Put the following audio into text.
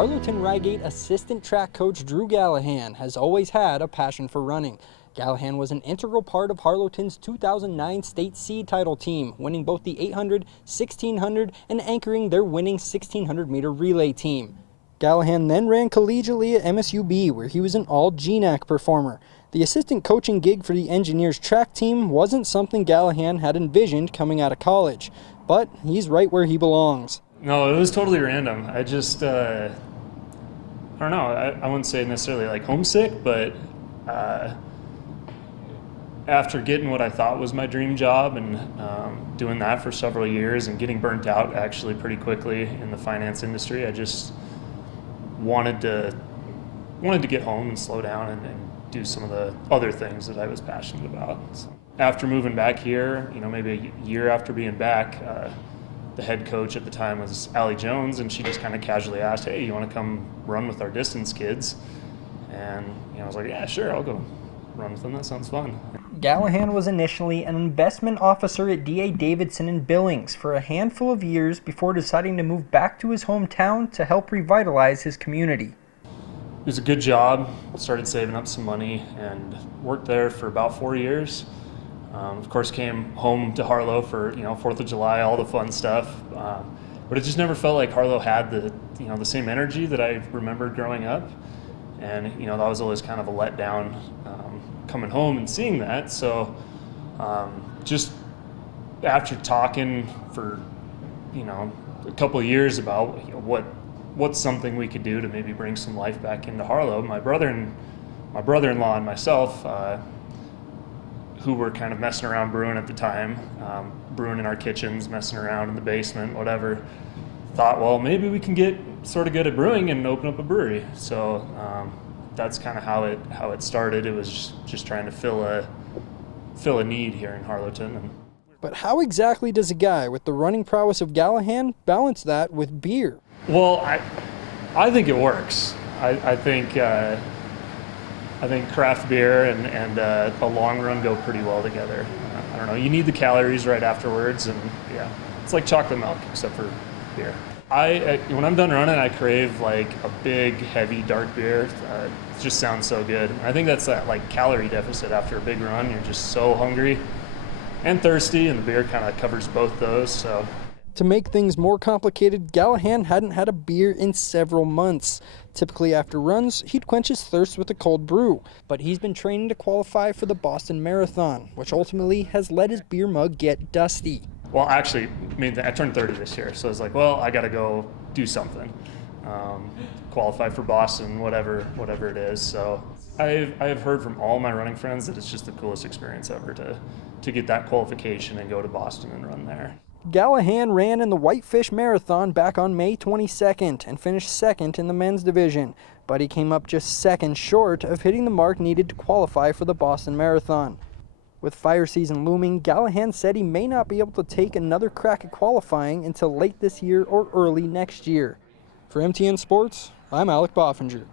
Harlowton Rygate assistant track coach Drew Galahan has always had a passion for running. Galahan was an integral part of Harlowton's 2009 state seed title team, winning both the 800, 1600, and anchoring their winning 1600-meter relay team. Galahan then ran collegiately at MSUB, where he was an all-GNAC performer. The assistant coaching gig for the Engineers track team wasn't something Galahan had envisioned coming out of college, but he's right where he belongs. No, it was totally random. I just, I don't know, I wouldn't say necessarily like homesick, but after getting what I thought was my dream job and doing that for several years and getting burnt out actually pretty quickly in the finance industry, I just wanted to get home and slow down and do some of the other things that I was passionate about. So after moving back here, maybe a year after being back, the head coach at the time was Allie Jones, and she just kind of casually asked, "Hey, you want to come run with our distance kids?" And I was like, "Yeah, sure, I'll go run with them. That sounds fun." Galahan was initially an investment officer at D.A. Davidson in Billings for a handful of years before deciding to move back to his hometown to help revitalize his community. It was a good job. Started saving up some money and worked there for about 4 years. Of course, came home to Harlow for 4th of July, all the fun stuff. But it just never felt like Harlow had the same energy that I remembered growing up, and that was always kind of a letdown coming home and seeing that. So just after talking for a couple of years about what's something we could do to maybe bring some life back into Harlow, my brother-in-law and myself, who were kind of messing around brewing at the time, brewing in our kitchens, messing around in the basement, whatever, thought, well, maybe we can get sort of good at brewing and open up a brewery. So that's kind of how it started. It was just trying to fill a need here in Harlowton. But how exactly does a guy with the running prowess of Galahan balance that with beer? Well, I think it works. I think craft beer and a long run go pretty well together. I don't know, you need the calories right afterwards, and yeah, it's like chocolate milk except for beer. When I'm done running, I crave like a big, heavy, dark beer. It just sounds so good. I think that's that like calorie deficit after a big run. You're just so hungry and thirsty, and the beer kind of covers both those. So. To make things more complicated, Galahan hadn't had a beer in several months. Typically after runs, he'd quench his thirst with a cold brew, but he's been training to qualify for the Boston Marathon, which ultimately has let his beer mug get dusty. Well, actually, I turned 30 this year, so I was like, well, I got to go do something. Qualify for Boston, whatever it is. So I have heard from all my running friends that it's just the coolest experience ever to get that qualification and go to Boston and run there. Galahan ran in the Whitefish Marathon back on May 22nd and finished second in the men's division, but he came up just seconds short of hitting the mark needed to qualify for the Boston Marathon. With fire season looming, Galahan said he may not be able to take another crack at qualifying until late this year or early next year. For MTN Sports, I'm Alec Boffinger.